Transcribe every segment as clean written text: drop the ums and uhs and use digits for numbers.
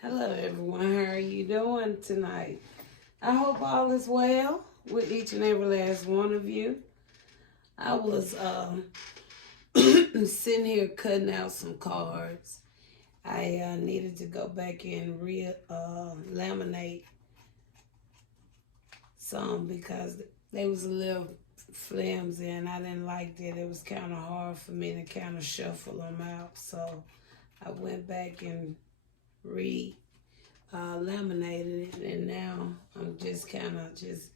Hello, everyone. How are you doing tonight? I hope all is well with each and every last one of you. I was sitting here cutting out some cards. I needed to go back and laminate some because they was a little flimsy and I didn't like that. It was kind of hard for me to kind of shuffle them out. So I went back and laminated it, and now I'm just kind of just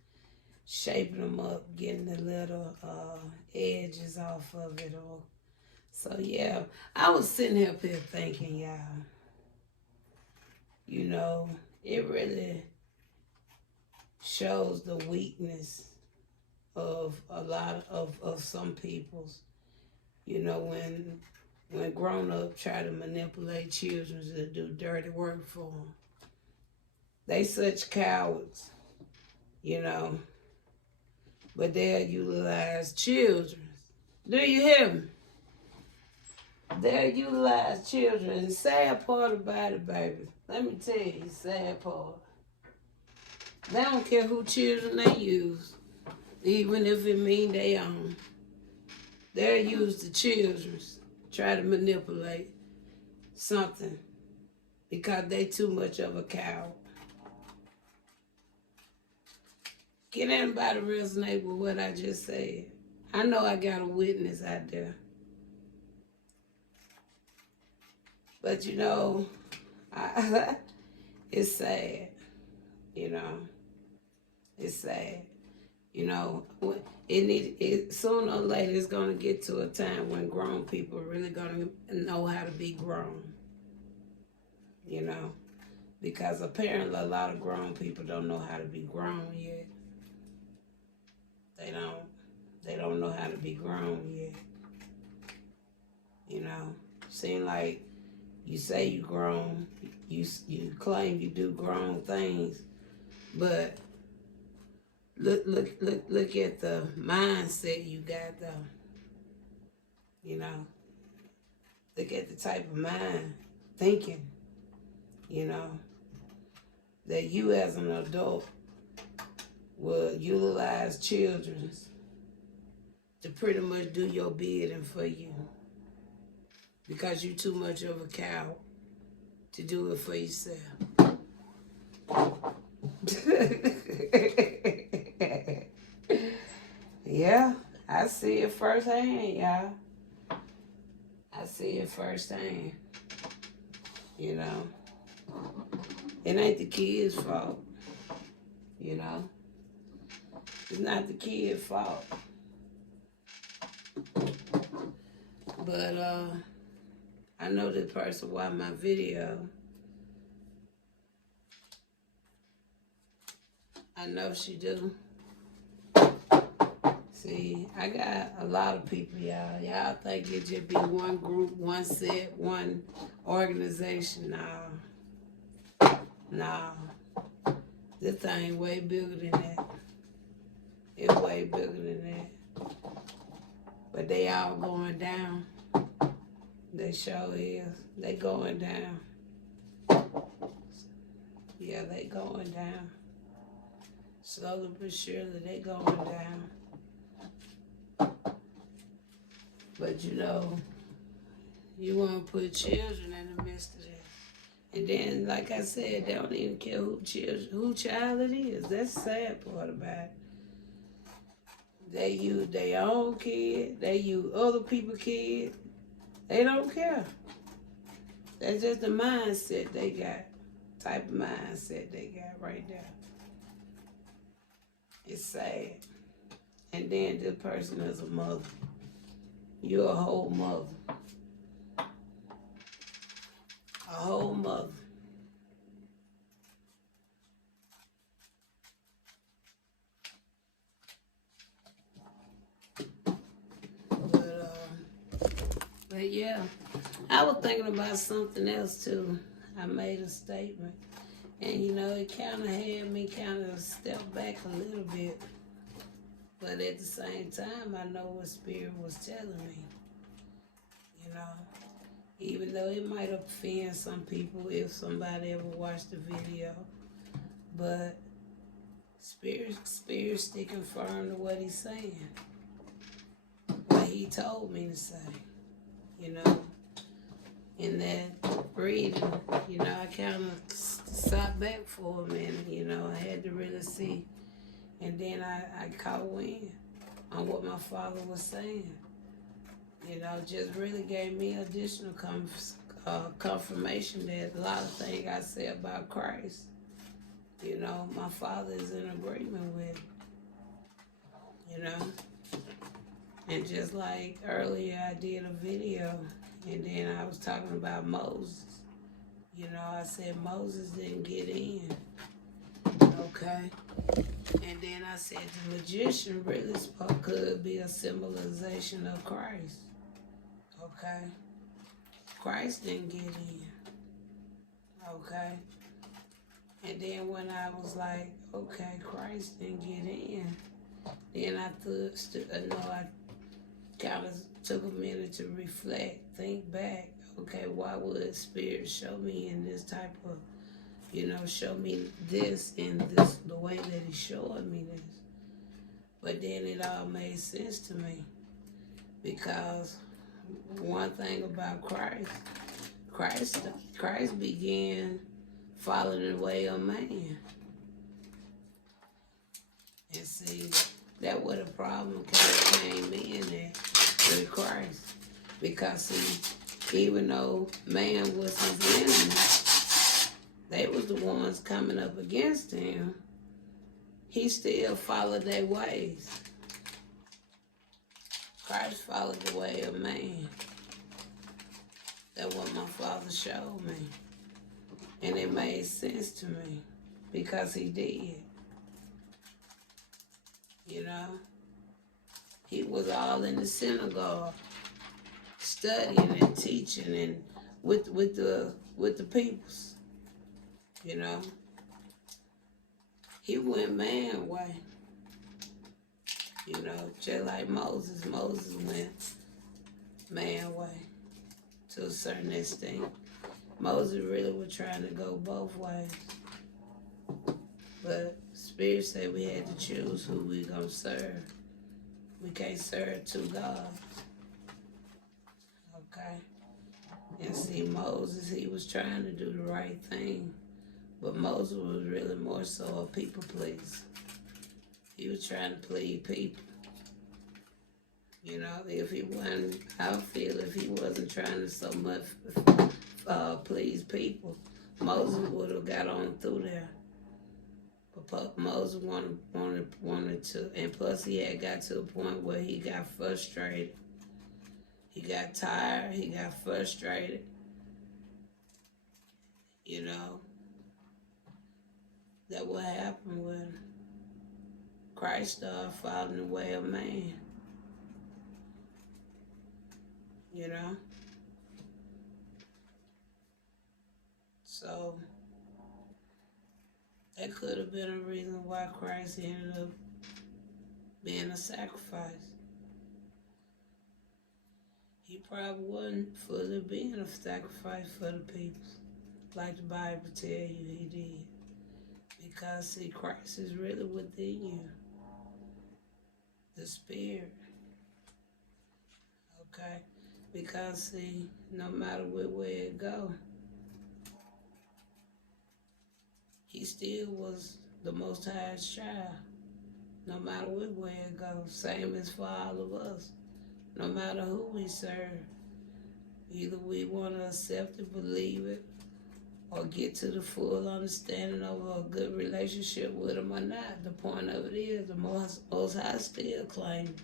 shaping them up, getting the little edges off of it all. So yeah, I was sitting here thinking, y'all, you know, it really shows the weakness of a lot of some people's, when grown up try to manipulate children to do dirty work for them. They such cowards, you know, but they'll utilize children. Do you hear me? They'll utilize children. The sad part about it, baby, let me tell you the sad part. They don't care who children they use, even if it mean they own. They'll use the children, try to manipulate something because they too much of a coward. Can anybody resonate with what I just said? I know I got a witness out there. But it's sad, It's sad. Sooner or later it's gonna get to a time when grown people are really gonna know how to be grown. Because apparently a lot of grown people don't know how to be grown yet. They don't know how to be grown yet. Seem like you say you grown, you claim you do grown things, but look at the mindset you got though. Look at the type of mind thinking, that you as an adult will utilize children to pretty much do your bidding for you because you're too much of a coward to do it for yourself. Yeah, I see it firsthand, y'all. I see it firsthand. It ain't the kid's fault. It's not the kid's fault. But I know this person watched my video. I know she do. See, I got a lot of people, y'all. Y'all think it just be one group, one set, one organization. No. This thing way bigger than that. It's way bigger than that. But they all going down. They sure is. They going down. Yeah, they going down. Slowly but surely, they going down. But you want to put children in the midst of that. And then, like I said, they don't even care who child it is. That's the sad part about it. They use their own kid. They use other people's kids. They don't care. That's just the mindset they got. Type of mindset they got right there. It's sad. And then this person is a mother. You're a whole mother. A whole mother. But yeah, I was thinking about something else too. I made a statement. And it kind of had me kind of step back a little bit. But at the same time, I know what Spirit was telling me. Even though it might offend some people if somebody ever watched the video. But Spirit sticking firm to what he's saying. What he told me to say. You know. In that reading, you know, I kind of stopped back for a minute, you know. I had to really see. And then I caught wind on what my father was saying. You know, just really gave me additional confirmation that a lot of things I said about Christ, you know, my father is in agreement with, you know. And just like earlier I did a video, and then I was talking about Moses. You know, I said Moses didn't get in, okay? And then I said the magician really could be a symbolization of Christ, okay? Christ didn't get in, okay? And then when I was like, okay, Christ didn't get in, then I I kind of took a minute to reflect, think back, okay, why would Spirit show me in this type of, you know, show me this in this, the way that he's showing me this. But then it all made sense to me, because one thing about Christ began following the way of man. And see, that was a problem came in there with Christ. Because see, even though man was his enemy, they was the ones coming up against him, he still followed their ways. Christ followed the way of man. That's what my father showed me. And it made sense to me, because he did. You know? He was all in the synagogue, studying and teaching and with the peoples. You know? He went man way. You know, just like Moses. Moses went man way to a certain extent. Moses really was trying to go both ways. But Spirit said we had to choose who we gonna serve. We can't serve two gods. Okay? And see, Moses, he was trying to do the right thing. But Moses was really more so a people pleaser. He was trying to please people. You know, if he wasn't, I feel if he wasn't trying to so much please people, Moses would have got on through there. But Moses wanted to, and plus he had got to a point where he got frustrated. He got tired, he got frustrated. You know, that what happened when Christ started following the way of man. You know? So, that could have been a reason why Christ ended up being a sacrifice. He probably wasn't fully being a sacrifice for the people, like the Bible tell you he did. Because, see, Christ is really within you. The Spirit. Okay? Because, see, no matter where it go, he still was the Most High's child. No matter where it goes. Same as for all of us. No matter who we serve. Either we want to accept it, believe it, or get to the full understanding of a good relationship with him or not. The point of it is the Most High still claims,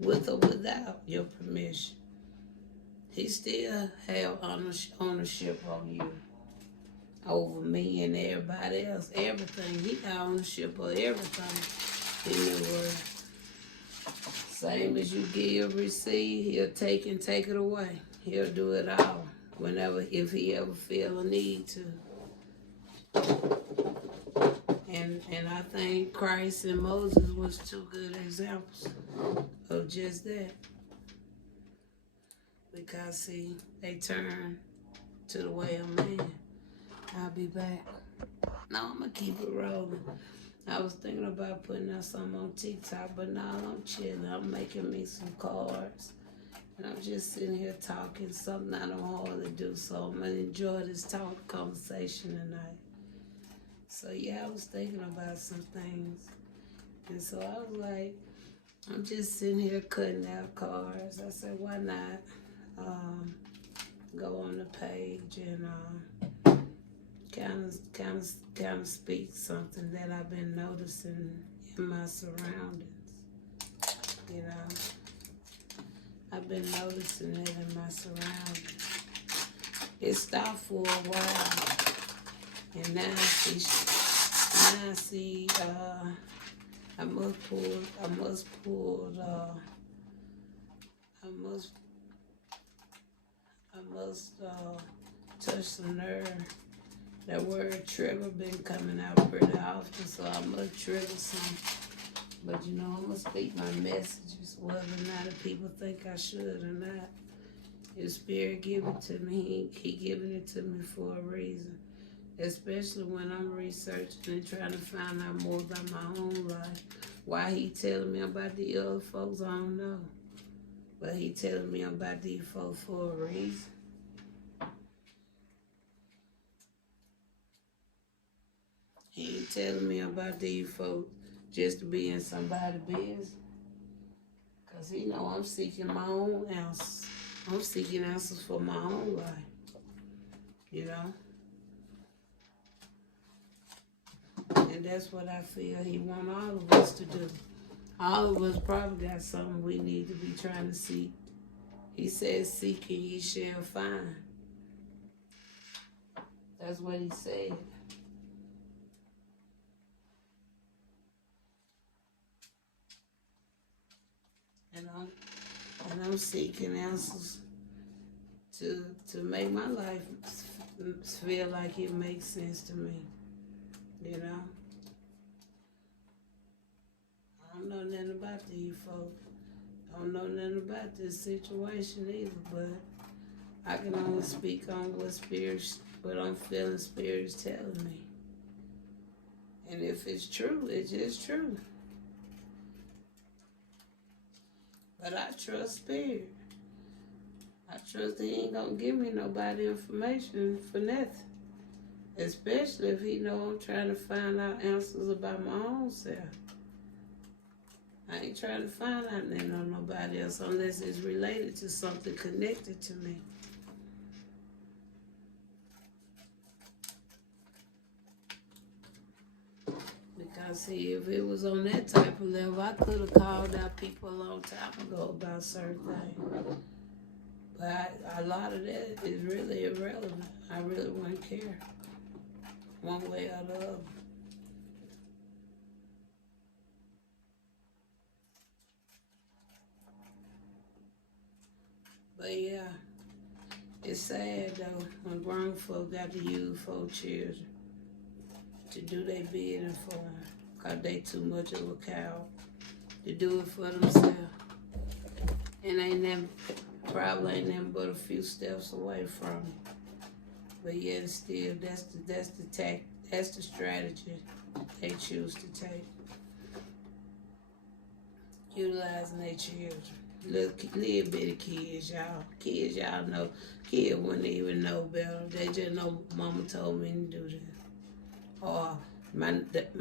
with or without your permission. He still have ownership on you, over me and everybody else. Everything. He got ownership of everything in the world. Same as you give, receive, he'll take and take it away. He'll do it all whenever, if he ever feel a need to. And I think Christ and Moses was two good examples of just that. because see, they turn to the way I'm in. I'll be back. No, I'm gonna keep it rolling. I was thinking about putting out something on TikTok, but now I'm chilling. I'm making me some cards. And I'm just sitting here talking, something I don't hardly do, so I'm gonna enjoy this talk conversation tonight. So yeah, I was thinking about some things. And so I was like, I'm just sitting here cutting out cards. I said, why not go on the page and kind of speak something that I've been noticing in my surroundings. You know, I've been noticing it in my surroundings. It stopped for a while, and now I see. I must touch some nerve. That word trigger been coming out pretty often, so I must trigger some. But you know, I'm gonna speak my messages, whether or not the people think I should or not. His spirit give it to me. He giving it to me for a reason. Especially when I'm researching and trying to find out more about my own life. Why he telling me about the other folks, I don't know. But he telling me about these folks for a reason. He ain't telling me about these folks just to be in somebody's business. Because he know I'm seeking my own answers. I'm seeking answers for my own life. You know? And that's what I feel he want all of us to do. All of us probably got something we need to be trying to seek. He says, seek and ye shall find. That's what he said. And I'm seeking answers to make my life feel like it makes sense to me. You know? I don't know nothing about these folks. Don't know nothing about this situation either, but I can only speak on what I'm feeling Spirit's telling me. And if it's true, it's just true. But I trust Spirit. I trust he ain't gonna give me nobody information for nothing. Especially if he know I'm trying to find out answers about my own self. I ain't trying to find out nothing on nobody else unless it's related to something connected to me. Because see, if it was on that type of level, I could have called out people a long time ago about certain things. But a lot of that is really irrelevant. I really wouldn't care one way or the other. But yeah, it's sad though when grown folk got to use folk children to do their bidding for them, because they too much of a cow to do it for themselves. And probably ain't nothing but a few steps away from it. But yet still, that's the strategy they choose to take. Utilizing their children. Little bitty kids, y'all. Kids, y'all know. Kids wouldn't even know better. They just know mama told me to do this. Or my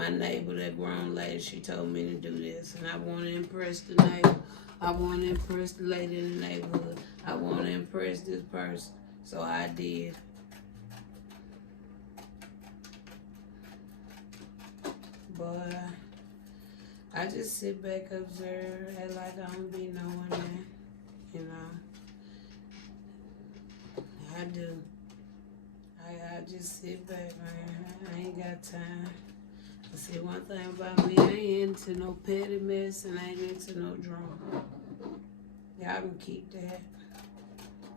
neighbor, that grown lady, she told me to do this. And I want to impress the neighbor. I want to impress the lady in the neighborhood. I want to impress this person. So I did. But I just sit back, observe, act like I don't be knowing that, you know. I do. I just sit back, man. I ain't got time. See, one thing about me, I ain't into no petty mess and I ain't into no drama. Y'all can keep that.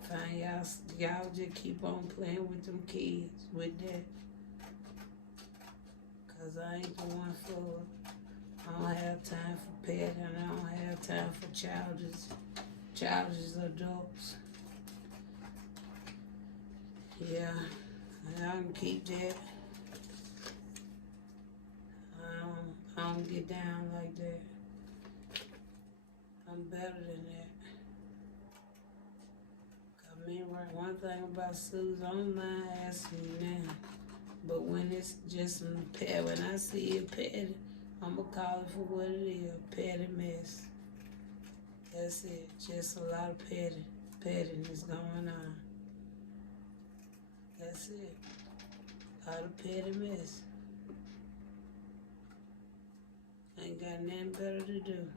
Fine, y'all just keep on playing with them kids with that. Cause I ain't the one for it. I don't have time for petting. I don't have time for childish adults. yeah, I can keep that. I don't get down like that. I'm better than that. I mean, one thing about Susan, I don't mind asking you now. But when it's just some pet, when I see it petty, I'm going to call it for what it is, petty mess. That's it. Just a lot of pettiness going on. That's it. A lot of petty mess. Ain't got nothing better to do.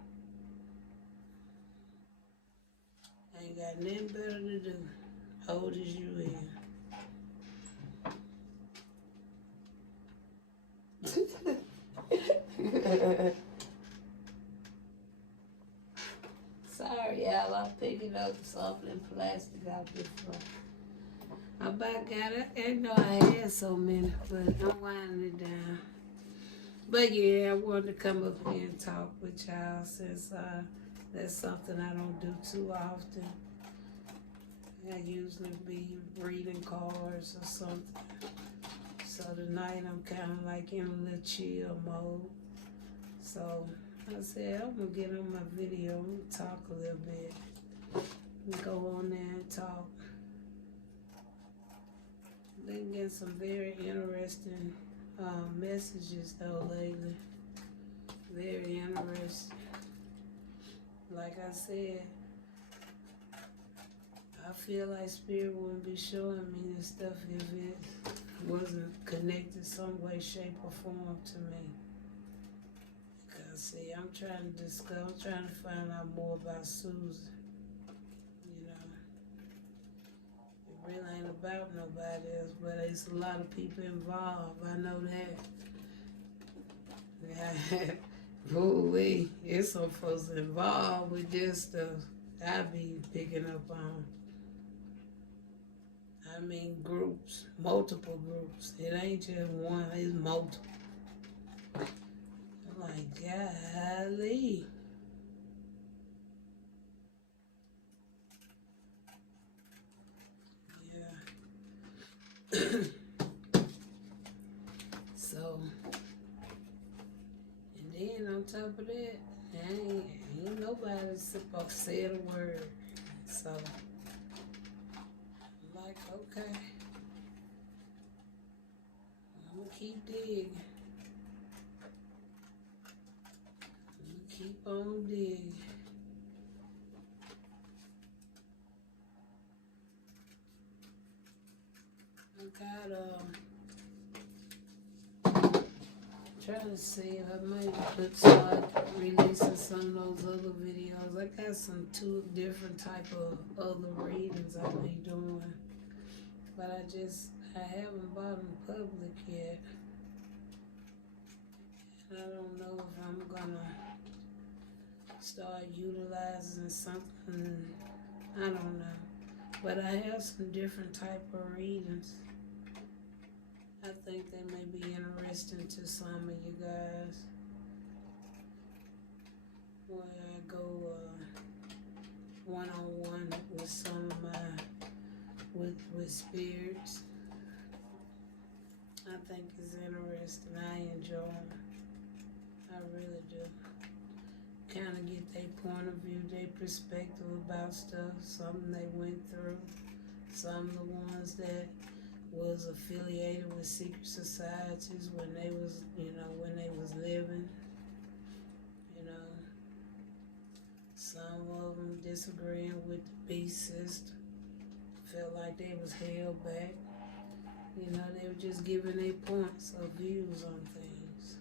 Ain't got nothing better to do. Old as you is. Sorry, y'all. I'm picking up something plastic out this front. I about got it. I didn't know I had so many, but I'm winding it down. But yeah, I wanted to come up here and talk with y'all since that's something I don't do too often. I usually be reading cards or something. So tonight I'm kind of like in a little chill mode. So I said I'm gonna get on my video and talk a little bit. Go on there and talk. Been getting some very interesting messages though lately. Very interesting. Like I said, I feel like Spirit wouldn't be showing me this stuff if it wasn't connected some way, shape, or form to me. Because see, I'm trying to find out more about Susan. You know, it really ain't about nobody else, but it's a lot of people involved. I know that. Ooh-wee, it's some folks involved with this stuff I be picking up on. I mean groups, multiple groups. It ain't just one, it's multiple. I'm like, golly. Yeah. So, and then on top of that, ain't nobody supposed to say a word. So, I'm like, okay. I'm gonna keep digging. Keep on digging. I got trying to see if I might start releasing some of those other videos. I got some 2 different type of other readings I be doing, but I haven't bought them public yet. And I don't know if I'm gonna start utilizing something. I don't know, but I have some different type of readings. I think they may be interesting to some of you guys. Where I go one-on-one with some of with spirits. I think it's interesting. I enjoy them. I really do. Kind of get their point of view, their perspective about stuff, something they went through. Some of the ones that was affiliated with secret societies when they was, when they was living, some of them disagreeing with the beast system, felt like they was held back, they were just giving their points of views on things,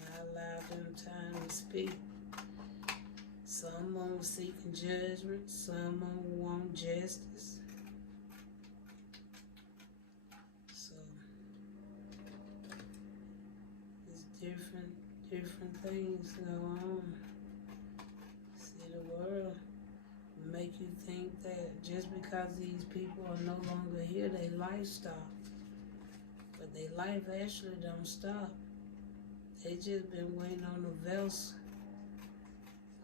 I allowed them time to speak. Some of them seeking judgment, some of them want justice. Different things go on. See, the world make you think that just because these people are no longer here, their life stop. But their life actually don't stop. They just been waiting on the vessel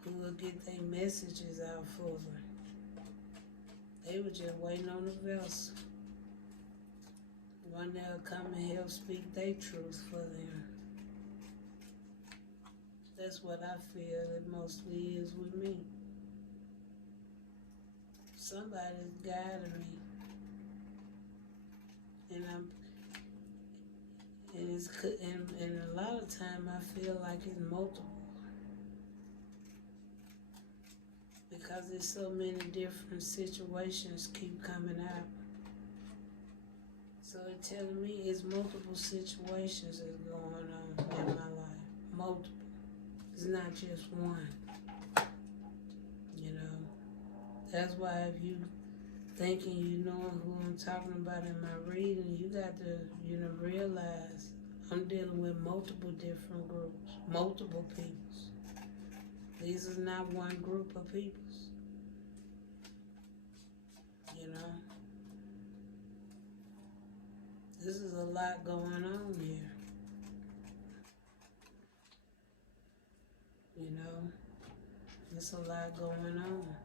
who will get their messages out for them. They were just waiting on the vessel. One that'll come and help speak their truth for them. That's what I feel it mostly is with me. Somebody's guiding me. And a lot of time I feel like it's multiple. Because there's so many different situations keep coming out. So it's telling me it's multiple situations that's going on in my life. Multiple. It's not just one. You know. That's why if you thinking you know who I'm talking about in my reading, you got to, realize I'm dealing with multiple different groups, multiple peoples. These is not one group of peoples. This is a lot going on here. There's a lot going on.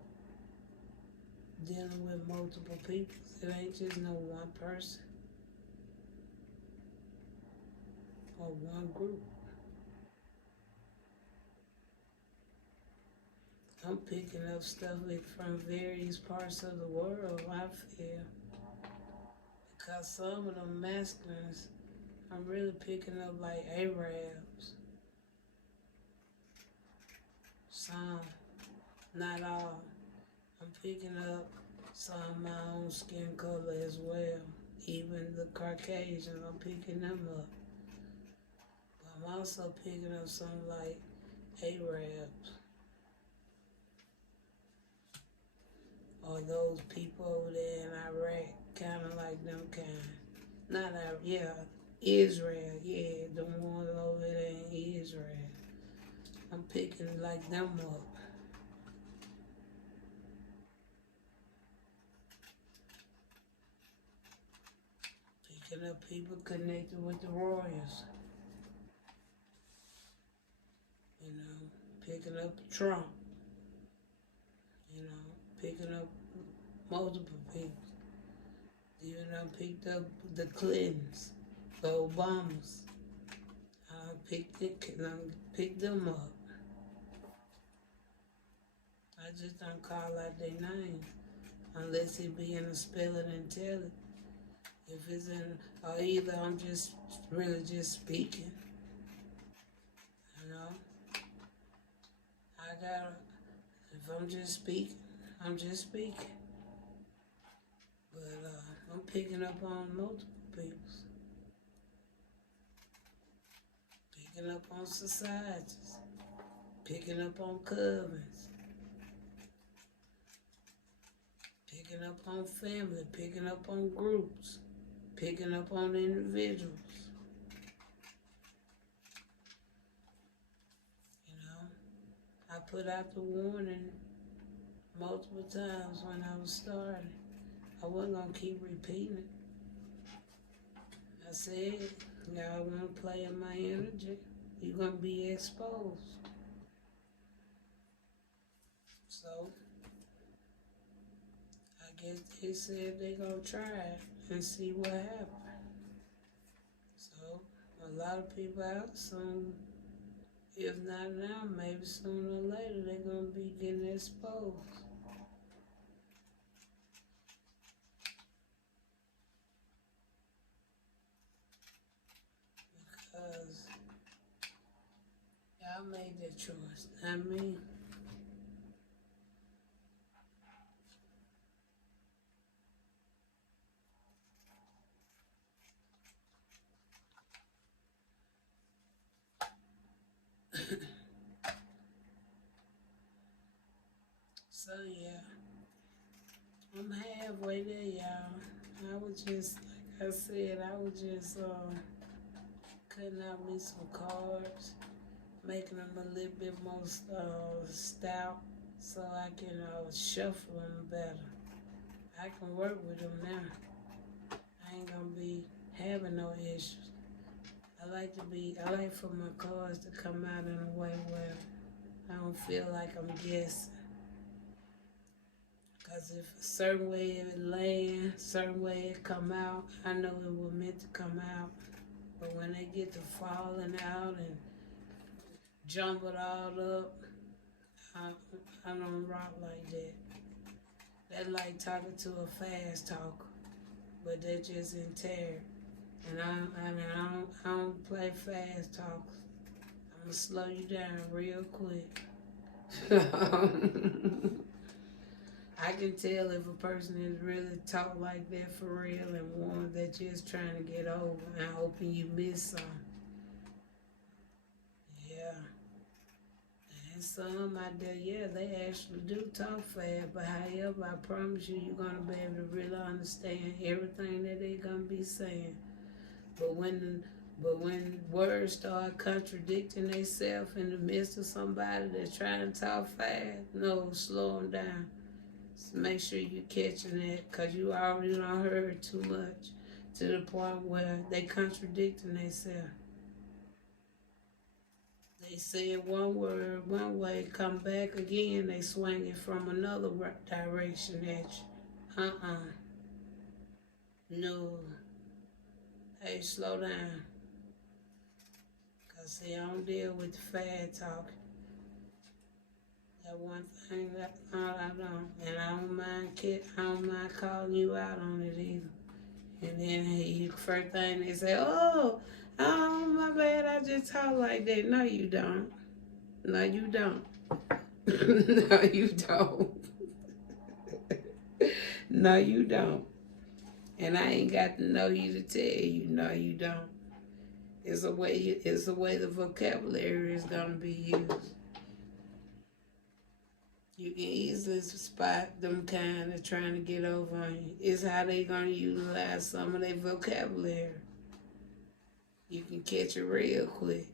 Dealing with multiple people. It ain't just no one person or one group. I'm picking up stuff from various parts of the world, I feel. Because some of them masculines, I'm really picking up like Arabs. Some, not all. I'm picking up some of my own skin color as well. Even the Caucasians, I'm picking them up. But I'm also picking up some like Arabs. Or those people over there in Iraq, kind of like them kind. Not Iraq, yeah, Israel, yeah, the ones over there in Israel. I'm picking like them up. Picking up people connected with the Royals. Picking up Trump. Picking up multiple people. Even I picked up the Clintons, the Obamas. I picked them up. I just don't call out their names unless it be in a spelling and tell it. If it's in, or either I'm just really just speaking. If I'm just speaking, I'm just speaking. But I'm picking up on multiple people. Picking up on societies. Picking up on covens. Picking up on family. Picking up on groups. Picking up on individuals. I put out the warning multiple times when I was starting. I wasn't going to keep repeating it. I said, y'all want to play in my energy, you're going to be exposed. So, I guess they said they're going to try it and see what happens. So, a lot of people out soon, if not now, maybe sooner or later, they're going to be getting exposed. Because y'all made that choice, not me. So yeah, I'm halfway there, y'all. I was just, like I said, cutting out me some cards, making them a little bit more stout so I can shuffle them better. I can work with them now. I ain't gonna be having no issues. I like for my cards to come out in a way where I don't feel like I'm guessing. Cause if a certain way it land, certain way it come out, I know it was meant to come out. But when they get to falling out and jump it all up, I don't rock like that. That's like talking to a fast talker, but they're just in terror. And I don't play fast talkers. I'm gonna slow you down real quick. I can tell if a person is really talk like that for real and one that just trying to get over. I'm hoping you miss some. Yeah. And some out there, yeah, they actually do talk fast, but however, I promise you, you're gonna be able to really understand everything that they're gonna be saying. But when words start contradicting themselves in the midst of somebody that's trying to talk fast, no, slow them down. So make sure you're catching that, because you already done heard too much to the point where they contradicting themselves. They said one word one way, come back again, they swing it from another direction at you. No. Hey, slow down. Because, see, I don't deal with the fad talk. That one thing that I don't. And I don't mind calling you out on it either. And then first thing they say, oh, my bad, I just talk like that. No, you don't. No, you don't. No, you don't. No, you don't. And I ain't got to know you to tell you, no, you don't. It's the way the vocabulary is gonna be used. You can easily spot them kind of trying to get over on you. It's how they gonna utilize some of their vocabulary. You can catch it real quick.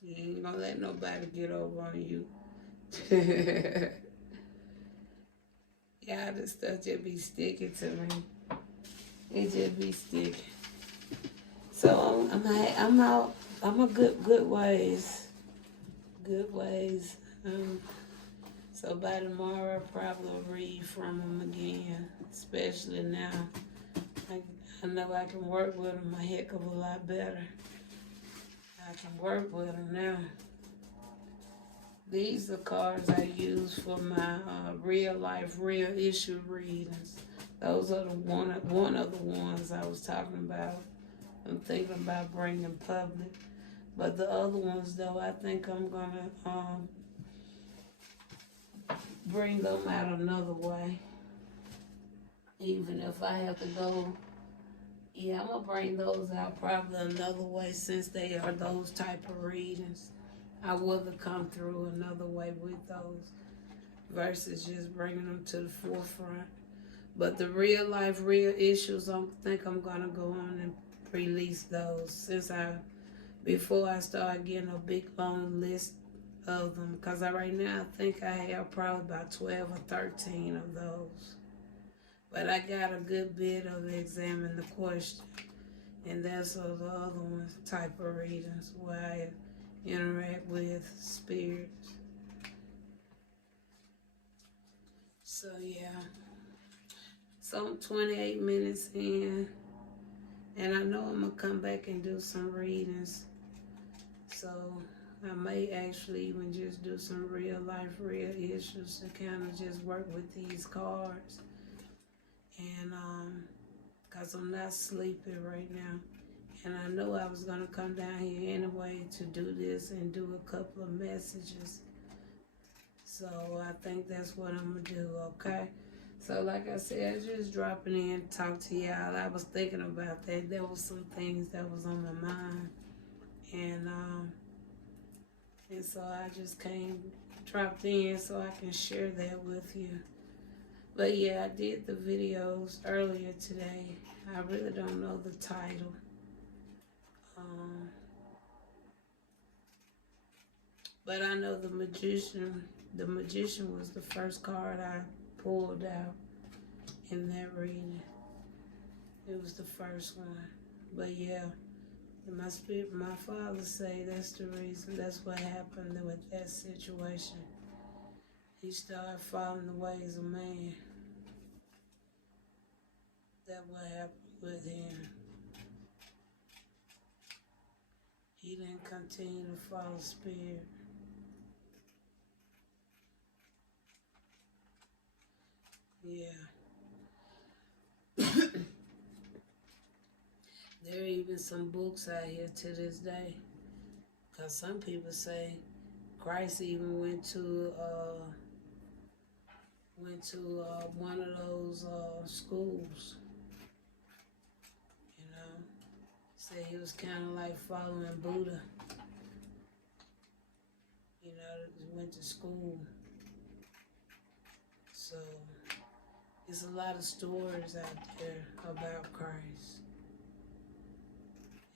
You ain't gonna let nobody get over on you. Yeah, this stuff just be sticking to me. It just be sticking. So I'm out. I'm a good ways. Good ways. So by tomorrow, I'll probably read from them again. Especially now, I know I can work with them a heck of a lot better. I can work with them now. These are cards I use for my real life, real issue readings. Those are one of the ones I was talking about. I'm thinking about bringing public. But the other ones, though, I think I'm going to bring them out another way. Even if I have to go, yeah, I'm going to bring those out probably another way since they are those type of readings. I would have come through another way with those versus just bringing them to the forefront. But the real life, real issues, I think I'm going to go on and release those since before I start getting a big long list of them. Because right now I think I have probably about 12 or 13 of those. But I got a good bit of examine the question. And that's the other ones, type of readings where I interact with spirits. So yeah. So I'm 28 minutes in. And I know I'm going to come back and do some readings. So I may actually even just do some real life, real issues to kind of just work with these cards. And because I'm not sleeping right now. And I know I was going to come down here anyway to do this and do a couple of messages. So I think that's what I'm going to do, okay? So like I said, I just dropping in to talk to y'all. I was thinking about that. There was some things that was on my mind. And so I just dropped in so I can share that with you. But yeah, I did the videos earlier today. I really don't know the title. But I know the magician was the first card I pulled out in that reading. It was the first one. But yeah, my father say that's the reason, that's what happened with that situation. He started following the ways of man. That what happened with him. He didn't continue to follow spirit. Yeah. There are even some books out here to this day. Because some people say Christ even went to one of those schools. You know, said he was kind of like following Buddha. You know, he went to school. So there's a lot of stories out there about Christ.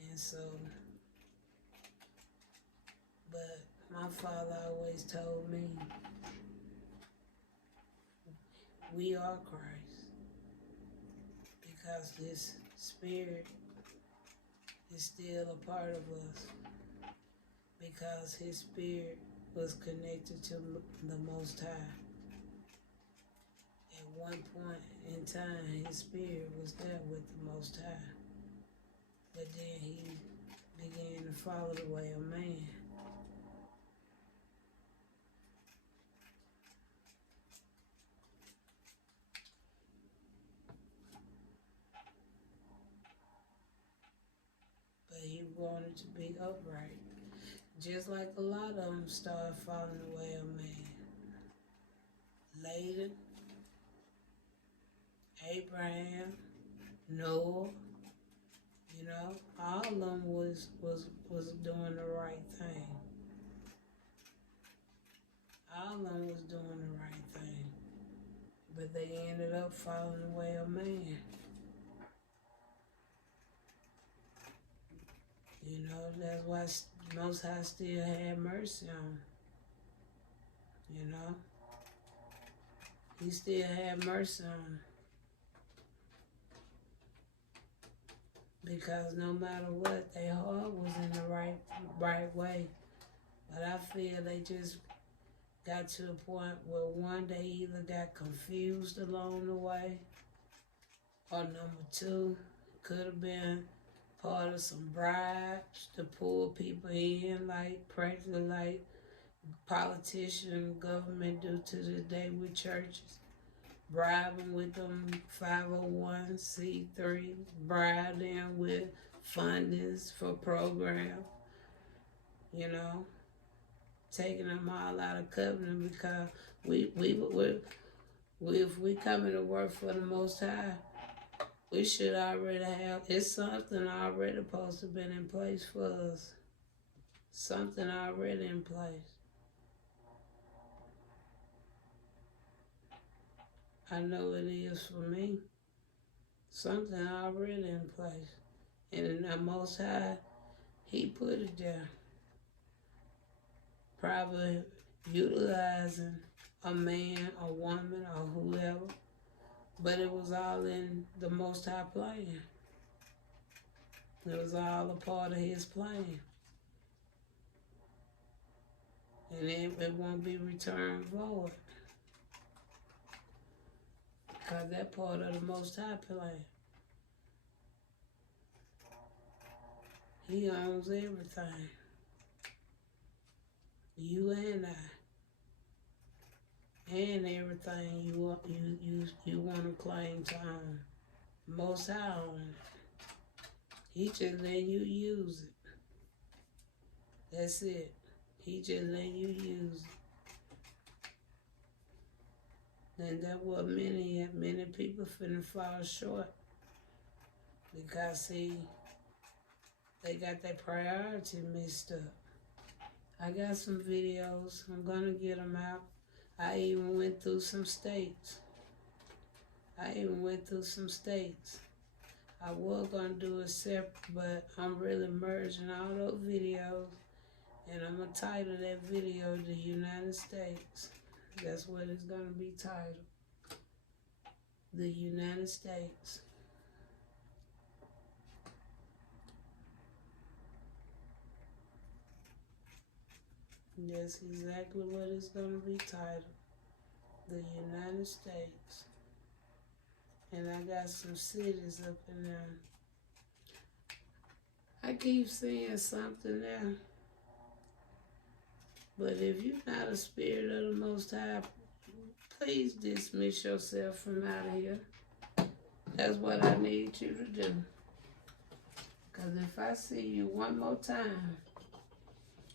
And so, but my father always told me, we are Christ. Because this spirit is still a part of us. Because his spirit was connected to the Most High. At one point in time, his spirit was there with the Most High. But then he began to follow the way of man. But he wanted to be upright. Just like a lot of them started following the way of man. Laban, Abraham, Noah, you know, all of them was doing the right thing. All of them was doing the right thing. But they ended up following the way of man. You know, that's why Most High still had mercy on them. You know? He still had mercy on them. Because no matter what, their heart was in the right way. But I feel they just got to the point where one, they either got confused along the way, or number two, could have been part of some bribes to pull people in, like practically like politicians and government do to this day with churches. Bribe them with them 501c3, bribe them with fundings for programs, you know, taking them all out of covenant because if we coming to work for the Most High, we should already have, it's something already supposed to have been in place for us. Something already in place. I know it is for me. Something already in place. And in the Most High, he put it there. Probably utilizing a man, a woman, or whoever. But it was all in the Most High plan. It was all a part of his plan. And it won't be returned void. Because that part of the Most High plan. He owns everything. You and I. And everything you want to claim to own. Most High own it. He just letting you use it. That's it. He just letting you use it. And that's what many people finna fall short. Because see, they got their priority messed up. I got some videos. I'm gonna get them out. I even went through some states. I was gonna do it separate, but I'm really merging all those videos, and I'm gonna title that video "The United States." That's what it's gonna be titled. The United States. That's exactly what it's gonna be titled. the United States. And I got some cities up in there. I keep seeing something there. But if you're not a spirit of the Most High, please dismiss yourself from out of here. That's what I need you to do. Because if I see you one more time,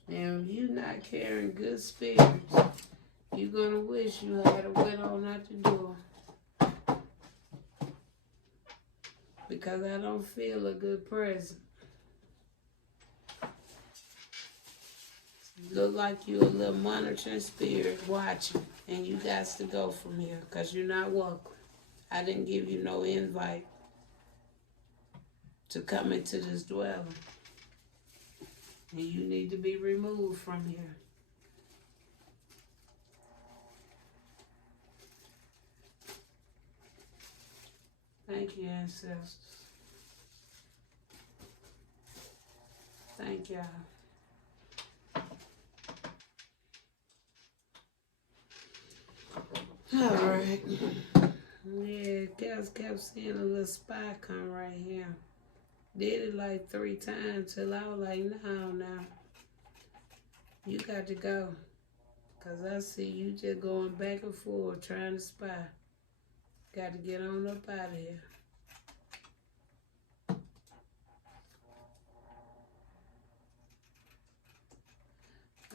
and you not carrying good spirits, you're going to wish you had went on out the door. Because I don't feel a good presence. Look like you a little monitoring spirit watching, and you got to go from here because you're not welcome. I didn't give you no invite to come into this dwelling. And you need to be removed from here. Thank you, ancestors. Thank y'all. All right. Yeah, kept seeing a little spy come right here. Did it like 3 times till I was like, no, now. You got to go. Because I see you just going back and forth trying to spy. Got to get on up out of here.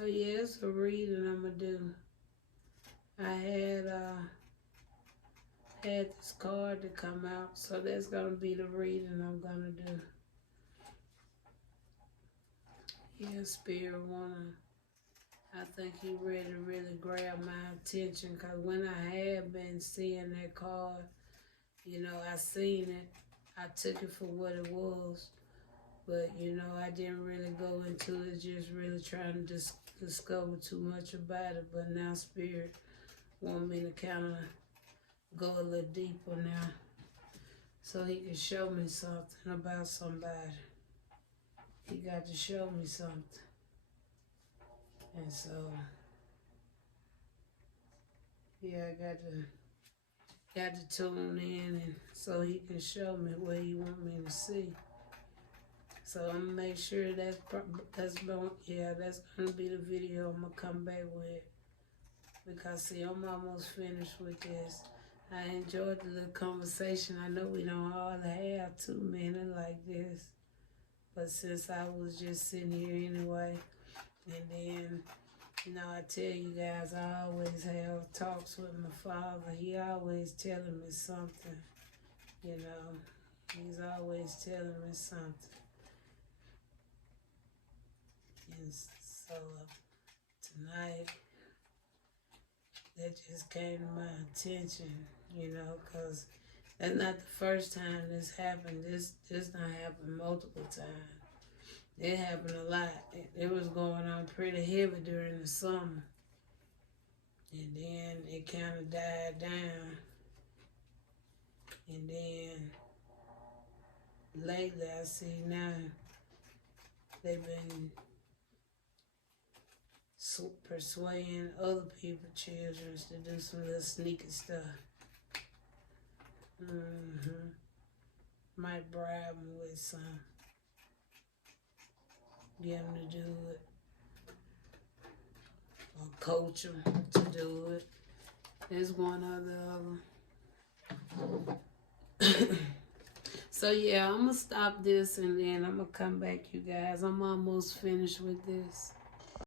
Oh yeah, it's a reading I'm going to do. I had this card to come out, so that's going to be the reading I'm going to do. Yeah, Spirit I think he ready to really grab my attention, because when I had been seeing that card, you know, I seen it. I took it for what it was, but, you know, I didn't really go into it, just really trying to discover too much about it. But now Spirit want me to kind of go a little deeper now, so he can show me something about somebody. He got to show me something. And so, yeah, I got to tune in, and so he can show me what he want me to see. So I'm gonna make sure that's gonna be the video I'm gonna come back with. Because see, I'm almost finished with this. I enjoyed the little conversation. I know we don't all have 2 minutes like this, but since I was just sitting here anyway, and then, you know, I tell you guys, I always have talks with my father. He always telling me something, you know. He's always telling me something. And so tonight, that just came to my attention, you know, because that's not the first time this happened. This done happened multiple times. It happened a lot. It was going on pretty heavy during the summer. And then it kind of died down. And then lately I see now they've been persuading other people's children to do some little sneaky stuff. Might bribe them with some. Get them to do it. Or coach them to do it. There's one or the other. So yeah, I'm going to stop this and then I'm going to come back, you guys. I'm almost finished with this.